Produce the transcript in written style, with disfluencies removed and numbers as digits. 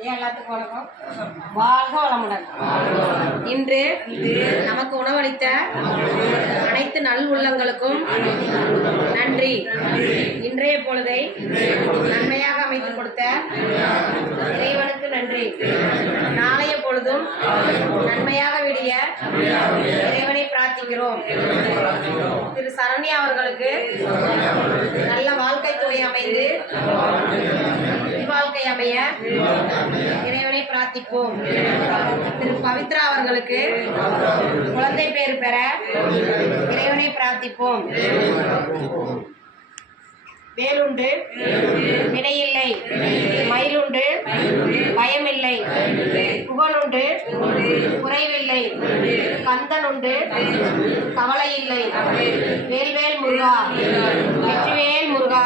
ஐயா எல்லாத்துக்கும் வணக்கம். வாழ்க வளமுடன். இன்று நமக்கு உணவளித்த அனைத்து நல் உள்ளங்களுக்கும் நன்றி. இன்றைய பொழுதை நன்மையாக அமைத்து கொடுத்த இறைவனுக்கு நன்றி. நாளைய பொழுதும் நன்மையாக விடிய இறைவனை பிரார்த்திக்கிறோம். திரு சரண்யா அவர்களுக்கு நல்ல வாழ்க்கை துணை அமைந்து வாழ்க்கை அமைய இறைவனை பிரார்த்திப்போம். திரு பவித்ரா அவர்களுக்கு குழந்தை பேர் பெற இறைவனை பிரார்த்திப்போம். வேலுண்டு வினையில்லை, மயிலுண்டு பயமில்லை, புகழுண்டு குறைவில்லை, கந்தனுண்டு கவலை இல்லை. வேல்வேல் முருகா, வெற்றிவேல் முருகா.